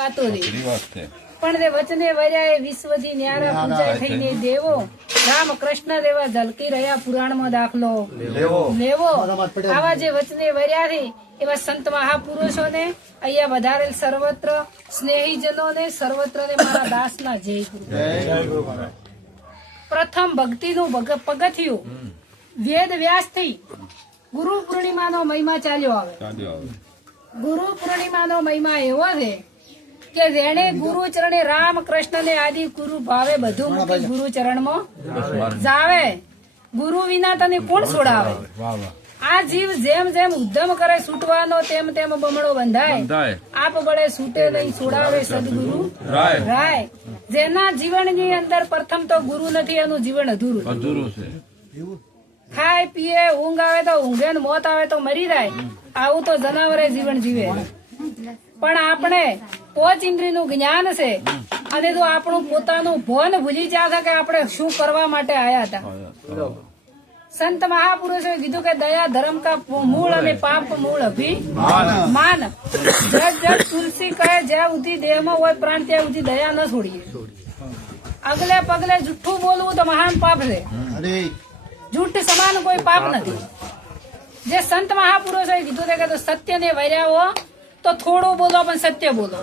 વાતો રે પણ તે વચને વર્યા વિશ્વથી ન્યારા પૂજા થઈને દેવો રામ કૃષ્ણ દેવા ઝલકી રહ્યા પુરાણમાં દાખલો લેવો આવા જે વચને વર્યા છે એવા સંત મહાપુરુષોને અહીંયા વધારેલ સર્વત્ર સ્નેહીજનોને સર્વત્ર ને મારા દાસના જય ગુરુ. પ્રથમ ભક્તિનું પગથિયું વેદ વ્યાસ થી ગુરુ પૂર્ણિમાનો મહિમા ચાલ્યો આવે. ગુરુ પૂર્ણિમાનો મહિમા એવો છે કે જેને ગુરુ ચરણે રામ કૃષ્ણ ને આદિ ગુરુ ભાવે બધું મૂકી ગુરુ ચરણમાં જાવે. ગુરુ વિના તને કોણ છોડાવે? આ જીવ જેમ જેમ ઉદ્યમ કરે છૂટવાનો તેમ તેમ બમણો બંધાય. આપ બળે છૂટે નહીં છોડાવે સદગુરુ રાય. જેના જીવનની અંદર પ્રથમ તો ગુરુ નથી એનું જીવન અધૂરું છે. ખાય પીએ ઊંઘ આવે તો ઊંઘે ને મોત આવે તો મરી જાય. આવું તો જનાવરે જીવન જીવે. પણ આપણે પોચ ઇન્દ્રિય નું જ્ઞાન છે અને જો આપણું પોતાનું ભોન ભૂલી જાય કે આપણે શું કરવા માટે આયા હતા. સંત મહાપુરુષોએ કીધું કે દયા ધર્મ કા મૂળ અને પાપ મૂળ અભિમાન. જગ જગ તુલસી કહે જ્યાં સુધી દેહમાં હોય પ્રાણ ત્યાં સુધી દયા ન છોડીએ. અગલે પગલે જુઠ્ઠું બોલવું તો મહાન પાપ છે. જૂઠ સમાન કોઈ પાપ નથી. જે સંત મહાપુરુષોએ કીધું કે સત્ય ને વર્યાવો તો થોડું બોલો પણ સત્ય બોલો.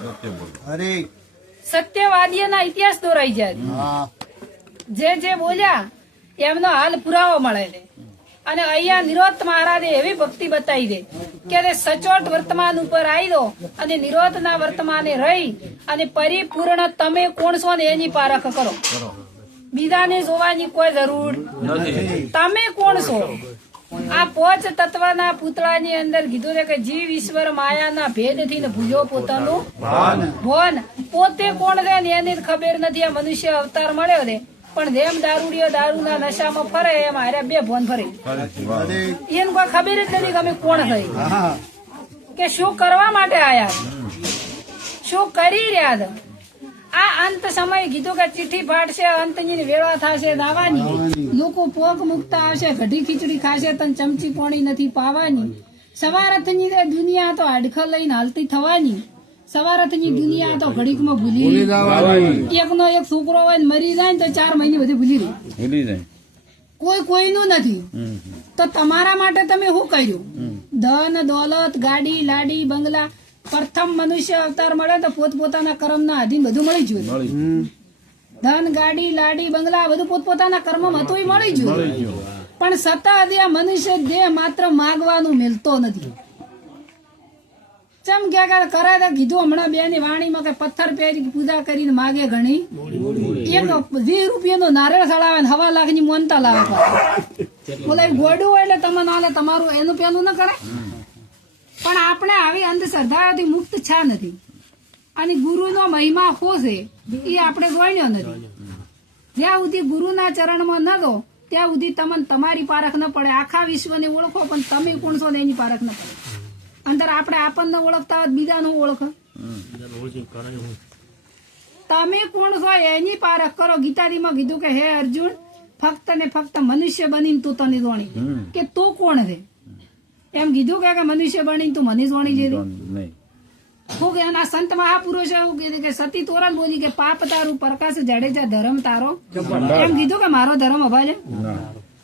સત્યવાદીઓના ઇતિહાસ દોરાઈ જાય. જે બોલ્યા એમનો હાલ પુરાવો મળે છે. અને અહીંયા નિરોધ મહારાજે એવી ભક્તિ બતાવી દે કે સચોટ વર્તમાન ઉપર આવી દો અને નિરોધ ના વર્તમાને રહી અને પરિપૂર્ણ તમે કોણ છો ને એની પારખ કરો. બીજાને જોવાની કોઈ જરૂર નથી. તમે કોણ છો? આ પોચ તત્વના પૂતળાની અંદર કીધું છે કે જીવ ઈશ્વર માયાના ભેદથી ને ભૂલ્યો પોતાનું ભોન. પોતે કોણ છે ને એની ખબર નથી. આ મનુષ્ય અવતાર મળ્યો છે પણ જેમ દારૂડિયો દારૂના નશામાં ફરે એમ હારે બે ભોન ફરે. એને કોઈ ખબર જ નથી કે અમે કોણ થઈ કે શું કરવા માટે આયા, શું કરી રહ્યા છે. આ અંત સમય કીધું કે ચીઠી ફાટશે, અંતની વેળા થશે દાવાની. લોકો પોક મુકતા આવશે, કઢી ખીચડી ખાશે તને ચમચી પોણી નથી પાવાની. સવારથની દુનિયા તો હાડખર લઈને હાલતી થવાની. સવારથની દુનિયા તો ઘડીકમાં ભૂલી જવાની. એકનો એક છોકરો હોય ને મરી જાય ને તો 4 મહિને બધી ભૂલી જાય. કોઈ કોઈનું નથી. તો તમારા માટે તમે શું કર્યું? ધન દોલત ગાડી લાડી બંગલા. પ્રથમ મનુષ્ય અવતાર મળે તો પોતપોતાના કર્મના આધીન બધું મળી ગયું. ધન ગાડી લાડી બંગલા બધું પોતપોતાના કર્મ હતું મળી ગયું. પણ છતાં આ મનુષ્ય દેહ માત્ર માગવાનું મેલતો નથી. ચમ કે કરે તો કીધું હમણાં બે ની વાણીમાં કે પથ્થર પહેરી પૂજા કરીને માગે ઘણી. એક 20 રૂપિયાનો નારિયેળ સડાવે ને 1.25 લાખની મોનતા લાવે. બોલે ગોડું હોય એટલે તમે ના લે તમારું એનું પેલું ન કરે. પણ આપણે આવી અંધશ્રદ્ધાઓથી મુક્ત છા નથી. અને ગુરુનો મહિમા શું છે એ આપણે ગણ્યો નથી. જ્યાં સુધી ગુરુના ચરણમાં ન દો ત્યાં સુધી તમને તમારી પારખ ન પડે. આખા વિશ્વને ઓળખો પણ તમે કોણ છો ને એની પારખ ન પડે. અંદર આપણે આપણને ઓળખતા હોય બીજાનું ઓળખો. તમે કોણ છો એની પારખ કરો. ગીતાજીમાં કીધું કે હે અર્જુન ફક્ત ને ફક્ત મનુષ્ય બનીને તું તને જોણી કે તું કોણ છે એમ કીધું કે મનુષ્ય બનીને તું મને જોણી લીધી. શું કે આ સંત મહાપુરુષ એવું કીધું કે સતી તોરણ બોલી કે પાપ તારું પ્રકાશ જાડેજા ધર્મ તારો. એમ કીધું કે મારો ધર્મ અભાજે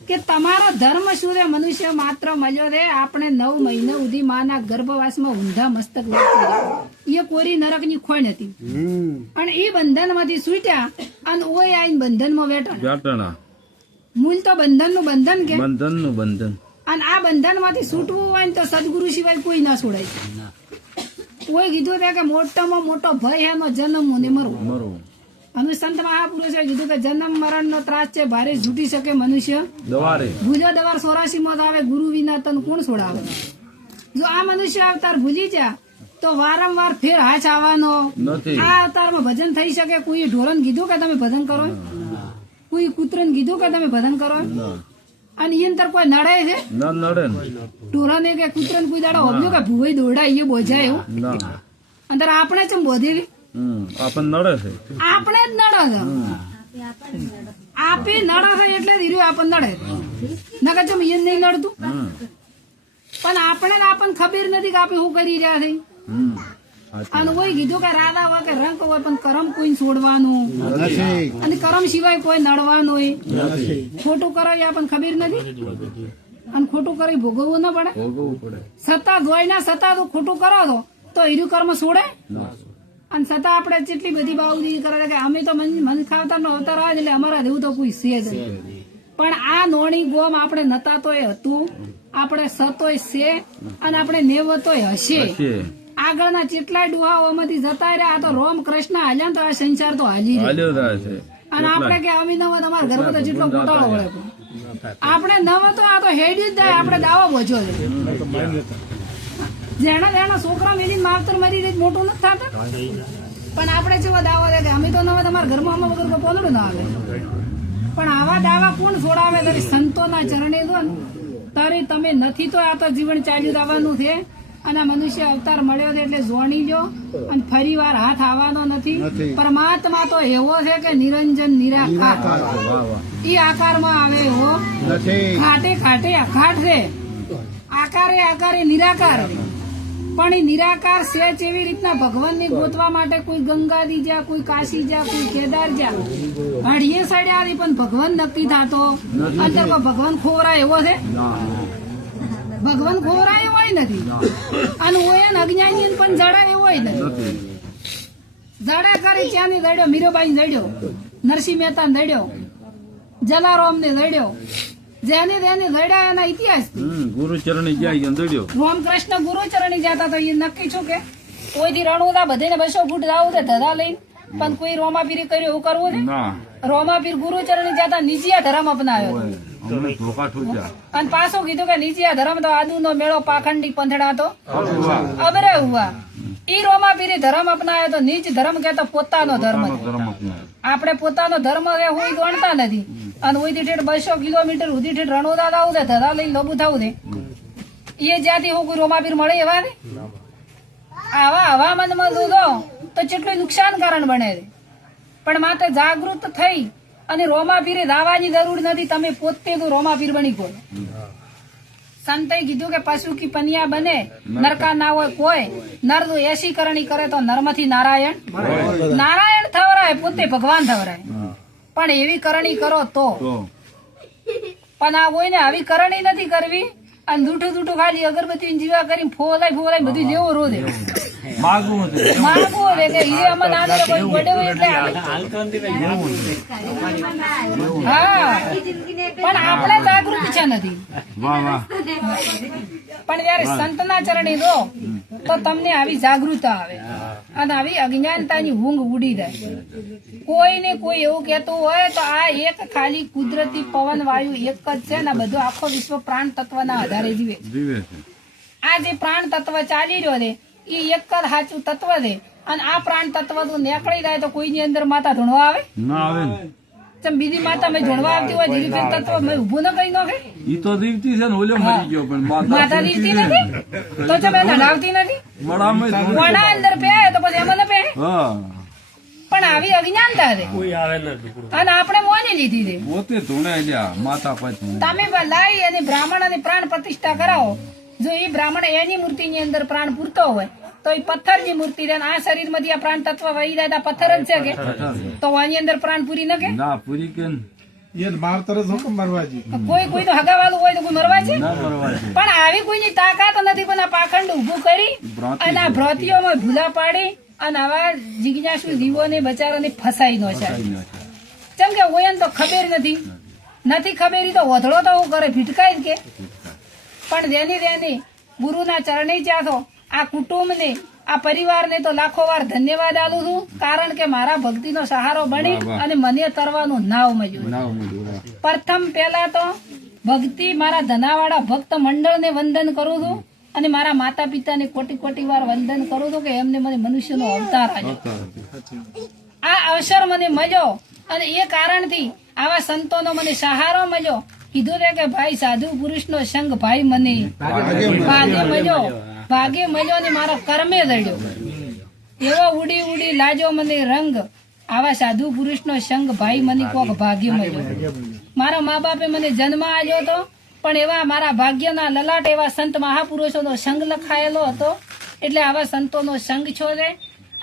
કે તમારો ધર્મ શું છે? મનુષ્ય માત્ર મળ્યો છે આપણે 9 મહિના સુધી માના ગર્ભવાસમાં ઊંધા મસ્તક એ કોરી નરક ની ખોઈ નથી. અને એ બંધન માંથી છૂટ્યા અને ઓય આઈને બંધન માં બેઠા. મૂળ તો બંધન નું બંધન કે બંધન નું બંધન. અને આ બંધન માંથી છૂટવું હોય ને તો સદગુરુ સિવાય કોઈ ના છોડાય. કોઈ કીધું કે મોટામાં મોટો ભય એનો જન્મ ને મરવું. અને સંત મહાપુરુષે કીધું કે જન્મ મરણ નો ત્રાસ છે ભારે છૂટી શકે મનુષ્ય ભૂલ્યો દવાર 84 માં આવે. ગુરુ વિના તન કોણ છોડાવે? જો આ મનુષ્ય અવતાર ભૂલી જા તો વારંવાર ફેર હાથ આવવાનો. આ અવતારમાં ભજન થઈ શકે. કોઈ ઢોરન કીધું કે તમે ભજન કરો, કોઈ કૂતરન કીધું કે તમે ભજન કરો. અને એ અંદર કોઈ નડે છે? ઢોરને કે કૂતરન કોઈ દાડો હોબ્યો કે ભૂવાઈ દોડા એ બોજાય એવું અંદર આપણે ચમ બોધેવી આપણે જ નડે છે. આપે નડે છે એટલે ધીરે આપણને નડે. નકર ચમ એ નહીં નડતું. પણ આપણને ખબર નથી કે આપણે શું કરી રહ્યા છે. અને કોઈ કીધું કે રાધા હોય કે રંગ હોય પણ કરમ કોઈ છોડવાનું અને કરમ સિવાય કોઈ નડવાનું ખોટું કરો એ આપણને ખબર નથી અને ખોટું કરી ભોગવવું ના પડે સત્તા જોઈ ના સત્તા તો ખોટું કરો તો હીરું કર્મ છોડે અને છતાં આપણે જેટલી બધી બાઉજી કરે કે અમે તો મન ખાવતા નો અવતાર આવે એટલે અમારા જેવું તો કોઈ છે જ પણ આ નોણી ગોમ આપણે નતા તોય હતું આપણે સતોય છે અને આપણે નેવતોય હશે આગળના કેટલાય ડુહાઓમાંથી જતા રહ્યા તો રોમ કૃષ્ણ હાલ્યા તો આ સંસાર તો હાલી રહ્યો અને આપણે કે અમે નવ તમારા ઘરમાં તો જેટલો ગોટાળો વળે આપણે નવ તો આ તો હેડી જ જાય આપણે દાવો બોજો છે જેના છોકરા મેલી માવતર મરી રહી મોટું નથી થતા પણ આપણે જેવો દાવો દે કે અમે તો નવા તમારા ઘરમાં અમે વગર પોદડું ના આવે પણ આવા દાવા કોણ છોડાવે તારી સંતોના ચરણે દો ને તારી તમે નથી તો આ તો જીવન ચાલ્યું આવવાનું છે અને મનુષ્ય અવતાર મળ્યો છે એટલે જોણી લો અને ફરી વાર હાથ આવવાનો નથી પરમાત્મા તો એવો છે કે નિરંજન નિરાકાર ઈ આકારમાં આવે એવો ખાટે ખાટે અખાટ છે આકારે આકારે નિરાકાર પણ એ નિરાકાર છે એવી રીતના ભગવાન ને ગોતવા માટે કોઈ ગંગાજી જા કોઈ કાશી જા કોઈ કેદાર જા હળીએ સડ્યા પણ ભગવાન નક્કી થતો અંદર ભગવાન ખોવરા એવો છે ભગવાન ખોવરા એવો નથી અને ઓય અજ્ઞાની પણ જડા એવો નથી જડા કરી ત્યાંની લડ્યો મીરાબાઈ લડ્યો નરસિંહ મહેતા લડ્યો જલારામ ને લડ્યો જેને તેને લડ્યા એના ઇતિહાસ ગુરુચરણી જાય લડ્યો રામકૃષ્ણ ગુરુચરણી જતા તો એ નક્કી છું કે કોઈથી રણુદા બધીને 200 ફૂટ જાવું છે ધરા લઈને પણ કોઈ રોમાપીરી કર્યું એવું કરવું છે રોમાપીર ગુરુચરણી જતા નીચિયા ધર્મ અપનાવ્યો અને પાછું કીધું કે નીચિયા ધર્મ તો આદુ નો મેળો પાખંડી પંથડા તો અબરે હુઆ ઈ રોમાપીરી ધર્મ અપનાવ્યો તો નીચ ધર્મ કે તો પોતાનો ધર્મ આપણે પોતાનો ધર્મ હું ગણતા નથી અને ઓઈથી ઠેઠ 200 કિલોમીટર સુધી ઠેઠ રણોદા આવું છે ધરા લઈને લોબુ થવું છે એ જ્યાંથી હું કોઈ રોમાપીર મળે એવા ને આવા હવામાનમાં દૂધો તો કેટલું નુકસાન કારણ બને છે પણ માત્ર જાગૃત થઈ અને રોમાપીરે દાવાની જરૂર નથી તમે પોતે તો રોમાપીર બની ગયો સંતે કીધું કે પશુ કી પનિયા બને નરકા ના હોય કોઈ નર તો એસી કરણી કરે તો નરમાંથી નારાયણ નારાયણ થવરાય પોતે ભગવાન થવરાય પણ એવી કરણી કરો તો પણ આ કોઈને આવી કરણી નથી કરવી અને દૂઠું દૂઠું ખાલી અગરબત્તી જીવા કરી ફોલાય બધું જેવો રોધે માગવું રે કે ઈ અમને ના કોઈ ગોડે એટલે હા પણ આપણે જાગૃત છે નથી પણ જયારે સંતના ચરણે દો તો તમને આવી જાગૃતતા આવે અને આવી અજ્ઞાનતાની ઊંઘ ઉડી જાય કોઈને કોઈ એવું કહેતું હોય તો આ એક ખાલી કુદરતી પવન વાયુ એક જ છે ને બધું આખો વિશ્વ પ્રાણ તત્વના આધારે જીવે આ જે પ્રાણ તત્વ ચાલી રહ્યો છે એ એક જ સાચું તત્વ છે અને આ પ્રાણ તત્વ તો નીકળી જાય તો કોઈની અંદર માતા ધૂણવા આવે ના આવે ચમ બીજી માતા મેં ધૂણવા આવતી હોય ધીરે ફેર તત્વ મેં ઉભું ન કરી નાખે ઈ તો દીવતી છે ને ઓલો મરી ગયો પણ માતા દીવતી નથી તો ચમ એને લાવતી નથી વણા અંદર પે તો પછી એમાં ન પે પણ આવી અજ્ઞાનતા છે અને આપણે મોની લીધી છે પોતે ધૂણે લ્યા માતા પછી તમે લાવી અને બ્રાહ્મણ અને પ્રાણ પ્રતિષ્ઠા કરાવો જો એ બ્રાહ્મણ એની મૂર્તિની અંદર પ્રાણ પૂરતો હોય તો એ પથ્થરની મૂર્તિ છે આ શરીર માંથી આ પ્રાણ તત્વ વહી જાય પથ્થર જ છે કે તો આની અંદર પ્રાણ પૂરી ન કે ના પૂરી કે કોઈ તો હગાવાળું હોય તો કોઈ મરવા છે પણ આવી કોઈની તાકાત નથી પણ આ પાખંડ ઉભું કરી અને આ ભ્રતિઓમાં ભૂલા પાડી અને આવા જિજ્ઞાસુ જીવોને બચારાને ફસાઈ નો છે કેમ કે ઓયન તો ખબર નથી ખબર તો વધડો તો હું કરે ભીટકાય કે પણ જેની ગુરુના ચરણે જાતો આ કુટુંબને આ પરિવારને તો લાખો વાર ધન્યવાદ આલું છું કારણ કે મારા ભક્તિનો સહારો બની અને મને તરવાનું નાવ મળ્યું પ્રથમ પહેલા તો ભક્તિ મારા ધનાવાળા ભક્ત મંડળને વંદન કરું છું અને મારા માતા પિતાને કોટી વાર વંદન કરું છું કે એમને મને મનુષ્યનો અવતાર આપ્યો આ અવસર મને મળ્યો અને એ કારણથી આવા સંતોનો મને સહારો મળ્યો કીધું છે કે ભાઈ સાધુ પુરુષનો સંગ ભાઈ મને ભાગે મળ્યો ને મારો કર્મે દડ્યો એવો ઉડી લાજો મને રંગ આવા સાધુ પુરુષનો સંગ ભાઈ મને કોક ભાગ્ય મળ્યો મારા મા બાપે મને જન્મ આપ્યો હતો પણ એવા મારા ભાગ્યના લલાટ એવા સંત મહાપુરુષોનો સંગ લખાયેલો હતો એટલે આવા સંતોનો સંગ છો છે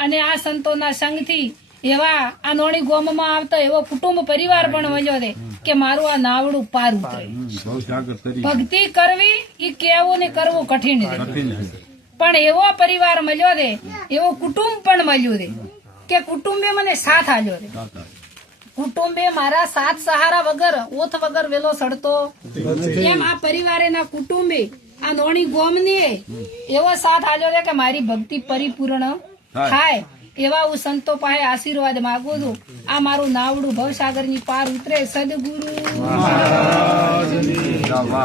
અને આ સંતોના સંગથી એવા આ નોણી ગોમમાં આવતો એવો કુટુંબ પરિવાર પણ મળ્યો છે કે મારું આ નાવડું પાર ઉતરે. બહુ સાગર કરી ભક્તિ કરવી એ કેવું ને કરવું કઠિન છે, કઠિન છે. પણ એવો પરિવાર મળ્યો છે, એવો કુટુંબ પણ મળ્યું છે કે કુટુંબે મને સાથ આલ્યો છે. સાચા. કુટુંબે મારા સાથ સહારા વગર ઓથ વગર વેલો સડતો એમ આ પરિવારેના કુટુંબે આ નોણી ગોમને એવો સાથ આલ્યો છે કે મારી ભક્તિ પરિપૂર્ણ થાય. એવા હું સંતો પાસે આશીર્વાદ માંગુ છું. આ મારું નાવડું ભવસાગરની પાર ઉતરે સદગુરુ. વાહ.